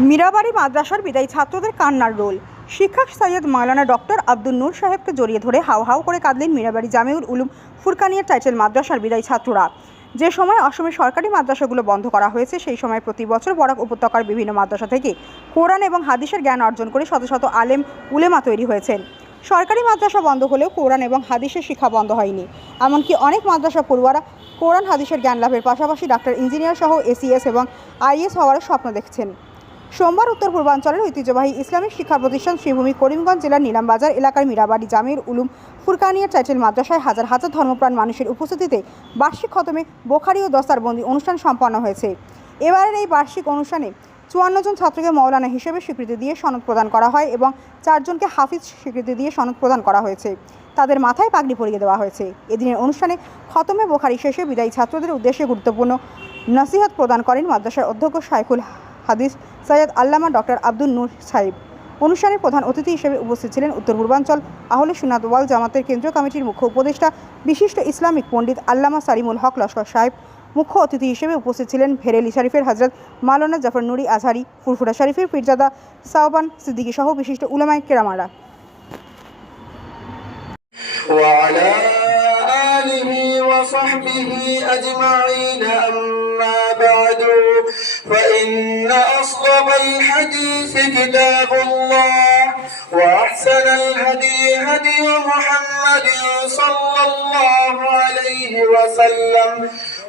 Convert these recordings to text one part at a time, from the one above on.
মীরাবাড়ি মাদ্রাসার বিদায়ী ছাত্রদের কান্নার রোল। শিক্ষক সৈয়দ মাওলানা ডক্টর আব্দুল নূর সাহেবকে জড়িয়ে ধরে হাউ হাউ করে কাঁদলেন মীরাবাড়ি জামিউল উলুম ফুরকানিয়া টাইটেল মাদ্রাসার বিদায়ী ছাত্ররা। যে সময় অসমের সরকারি মাদ্রাসাগুলো বন্ধ করা হয়েছে, সেই সময় প্রতি বছর বরাক উপত্যকার বিভিন্ন মাদ্রাসা থেকে কোরআন এবং হাদিসের জ্ঞান অর্জন করে শত শত আলেম উলেমা তৈরি হয়েছেন। সরকারি মাদ্রাসা বন্ধ হলেও কোরআন এবং হাদিসের শিক্ষা বন্ধ হয়নি। এমনকি অনেক মাদ্রাসা পড়ুয়ারা কোরআন হাদিসের জ্ঞান লাভের পাশাপাশি ডাক্তার, ইঞ্জিনিয়ার সহ এসিএস এবং আইএস হওয়ার স্বপ্ন দেখছেন। সোমবার উত্তর পূর্বাঞ্চলের ঐতিহ্যবাহী ইসলামিক শিক্ষা প্রতিষ্ঠান শ্রীভূমি করিমগঞ্জ জেলার নিলামবাজার এলাকার মীরাবাড়ি জামিউল উলুম ফুরকানিয়া টাইটেল মাদ্রাসায় হাজার হাজার ধর্মপ্রাণ মানুষের উপস্থিতিতে বার্ষিক খতমে বোখারি ও দস্তারবন্দি অনুষ্ঠান সম্পন্ন হয়েছে। এবারের এই বার্ষিক অনুষ্ঠানে 54 জন ছাত্রকে মৌলানা হিসেবে স্বীকৃতি দিয়ে সনদ প্রদান করা হয় এবং 4 জনকে হাফিজ স্বীকৃতি দিয়ে সনদ প্রদান করা হয়েছে। তাদের মাথায় পাগড়ি পরিয়ে দেওয়া হয়েছে। এদিনের অনুষ্ঠানে খতমে বোখারি শেষে বিদায়ী ছাত্রদের উদ্দেশ্যে গুরুত্বপূর্ণ নসিহত প্রদান করেন মাদ্রাসার অধ্যক্ষ শাইখুল হাদিস সৈয়দ আল্লামা ডক্টর আব্দুল নূর সাহেব। অনুষ্ঠানে প্রধান অতিথি হিসেবে উপস্থিত ছিলেন উত্তর পূর্বাঞ্চল আহলে সুন্নাত ওয়াল জামাতের কেন্দ্রীয় কমিটির মুখ্য উপদেষ্টা বিশিষ্ট ইসলামিক পণ্ডিত আল্লামা সালিমুল হক লস্কর সাহেব। মুখ্য অতিথি হিসেবে উপস্থিত ছিলেন ভেরেলি শরীফের হজরত মাওলানা জাফর নুরি আজহারি, ফুরফুরা শরীফের পীরজাদা সাওবান সিদ্দিকী সহ বিশিষ্ট উলামায়ে কেরামারা। وصحبه أجمعين. أما بعد فإن أصدق الحديث كتاب الله وأحسن الهدي هدي محمد صلى الله عليه وسلم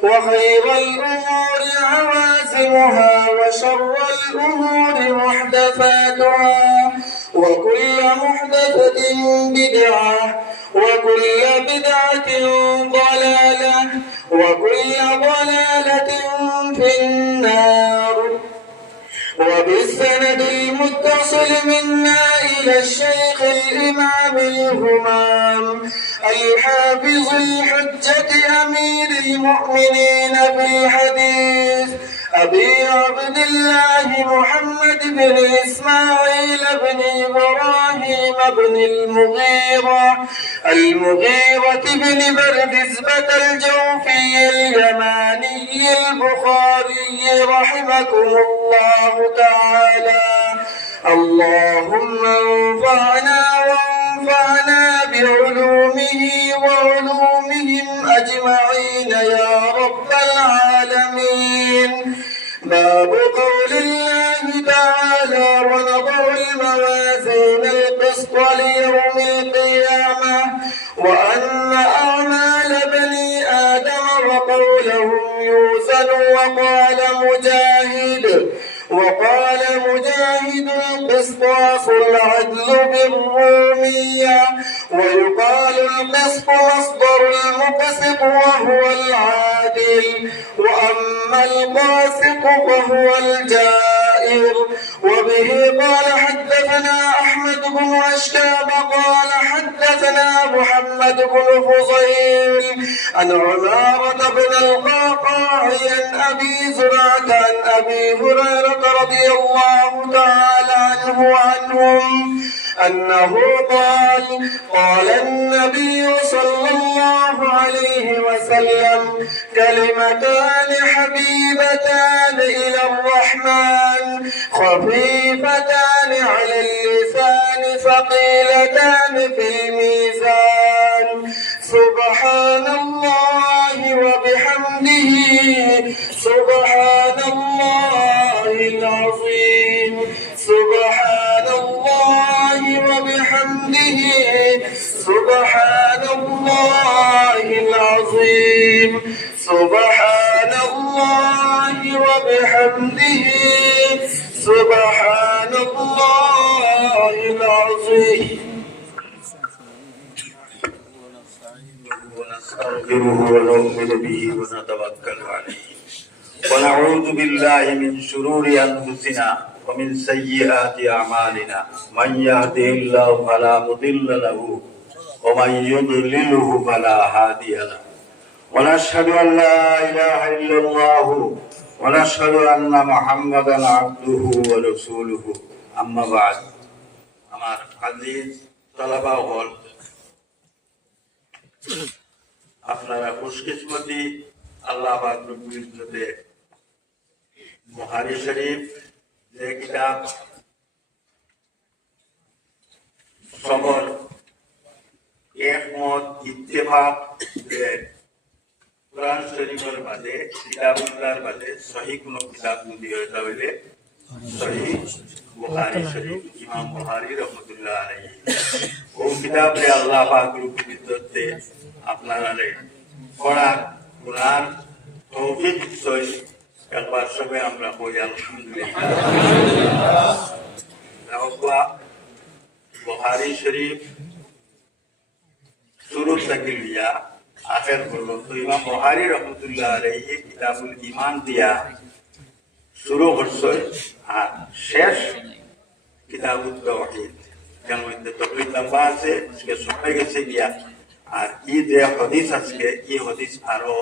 وخير الأمور عوازمها وشر الأمور محدثاتها وكل محدثة بدعة وكل بدعة ضلالة وكل ضلالة في النار. وبالسند المتصل منا إلى الشيخ الإمام الهمام الحافظ الحجة أمير المؤمنين في الحديث أبي عبد الله محمد بن إسماعيل بن إبراهيم بن المغيرة بن بردزبة الجوفي اليماني البخاري رحمكم الله تعالى. اللهم انفعنا وانفعنا بعلومه وعلومهم أجمعين يا رب العالمين. باب قول الله تعالى ونضع الموازين القسط ليوم القيامة وأن أعمال بني آدم وقولهم يوزن. وقال مجاهد القسطاس العدل بالرومية. ويقال القسط مصدر المقسط وهو العادل، وأما القاسط فهو الجائر. وبه قال حدثنا أحمد بن أشكاب قال حدثنا محمد بن فضيل عن عمارة بن القعقاع عن أبي زرعة عن أبي هريرة رضي الله تعالى عنه وعنهم أنه قال النبي صلى الله عليه وسلم: كلمتان حبيبتان إلى الرحمن خفيفتان على اللسان ثقيلتان في الميزان سبحان الله وبحمده سبحان الله العظيم سبحان الله وبحمده سبحان الله العظيم سبحان الله وبحمده سبحان الله العظيم. ونستغفره ونؤمن به ونتوكل عليه ونعوذ بالله من شرور أنفسنا ومن سيئات أعمالنا. من يهده الله فلا مضل له ومن يضلله فلا هادي له. ونشهد أن لا إله إلا الله ونشهد أن محمدا عبده ورسوله. أما بعد. আমার আজিজ তালাবা হল, আপনারা খুশকিসমতি আল্লাহ পাক রব্বুল ইজ্জতে বুখারী শরীফ যে কিতাব সবর একমত ইত্তেফাক যে কোরআন শরীফের বাদে কিতাবুল্লাহর বাদে সহি কোনো কিতাব যদি হয় তাহলে সহি বুখারী শরীফ ইমাম বুখারী রহমাতুল্লাহ আলাইহি ও কিতাবে আল্লাহ পাক রূপে আপনারা পড়া কোরআন তৌফিক সহি একবার সবে আমরা কই আলহামদুলিল্লাহ। বুখারী শরীফ শুরু থেকে লিয়া আখের পর্যন্ত ইমাম বুখারী রহমাতুল্লাহ আলাইহি কিতাবুল ঈমান দিয়া শুরু করছে আর শেষ কিতাবুত তাওহীদ যার মধ্যে তকলিফ লম্বা আছে আজকে সময় গেছে গিয়া আর এই যে হাদিস আজকে এই হাদিস আরো